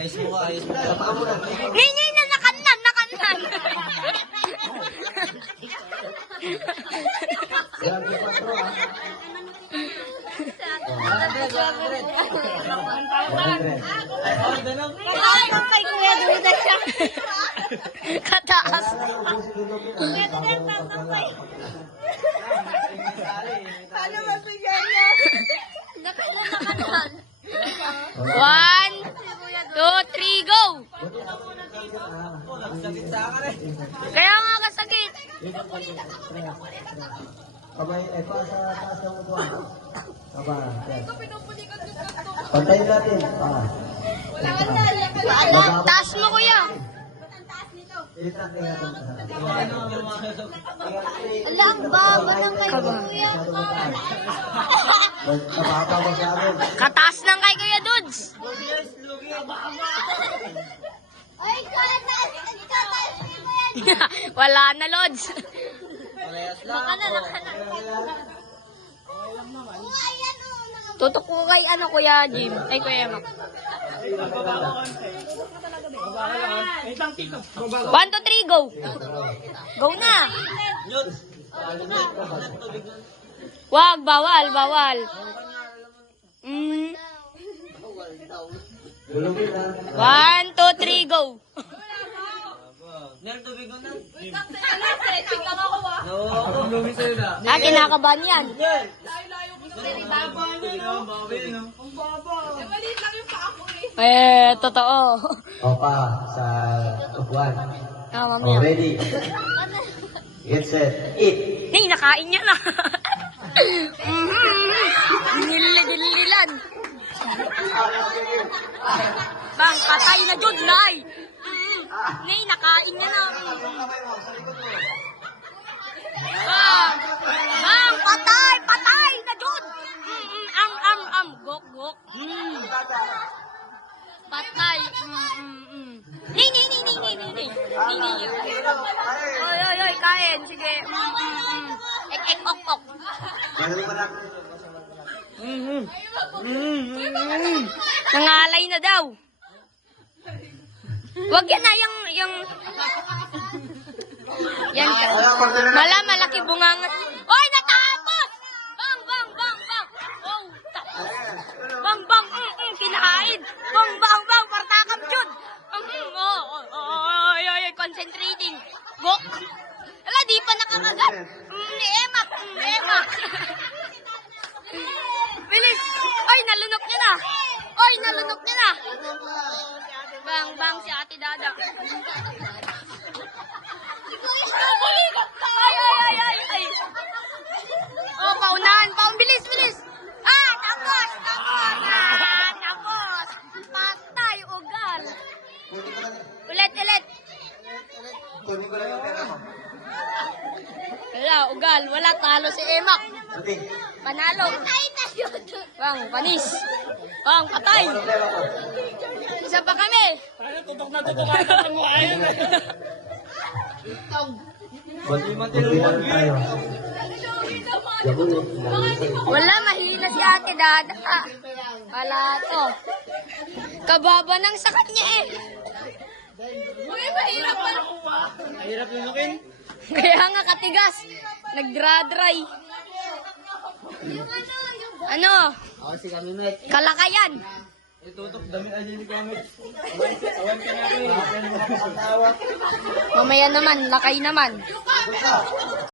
Ayos mo, ayos mo. Hindi na nakanan. Kay Kuya Duda siya. Kataas. Paano mabigyan niya? Nakanan. 1, 2, 3, go! Kaya nga kasakit. Kamay, pa sa taas ng upuan. Aba, yan. Pantayin natin. Taas mo, kuya. Ilitan natin. Ala, ang baba ng kay kuya. Kapapa mo sa amin. Kataas ng kay Kuya Dudes. Ay, kataas! Wala na, Lods. Naka na. Ayan o. Tutok ko kay Kuya Jim. Ay, Kuya Mac. 1, 2, 3, go. Go na. Wag, bawal. Mm. 1, 2, 3, go. Kinakabahan yan. Totoo. Opa, sa upuan. Mamaya. Ready. Get set. Eat. Nakain niya na. Nilililan. Bang, patay na Jud, nay. Nakain niya na. Bang, patay na Jud. Gok. Patay. Ni. Oy, kain. Sige. Ok. Nangalay na daw. Wag yan na, yung... Yan. Malaki bungangat. Oy, natapos! Bang! Oh, tapos. Bang! Kinahain. Bang! Partakap Jud. Oy, concentrating. Gok. Ala, di pa nakakagat. Ni Emak. Bilis. Oy, nalunok niya na. Bang, si Ate Dada. Ay. Oh, paunahan. Bilis. Tapos. Patay, ugal. Ulit. Wala, ugal. Wala, talo si Emak. Panalo. Bang, panis. Bang, patay. Isa pa kami. Tutok na ang mukha yun. Wala, mahina si Ate Dada. Wala to. Kababa nang sa kanya eh. Uy, mahirap pa. Mahirap lunukin. Kaya nga katigas. Nagdra-dry. Ano? Kalakayan. Itutok, damit aja ni kami. Mamaya naman, lakay naman.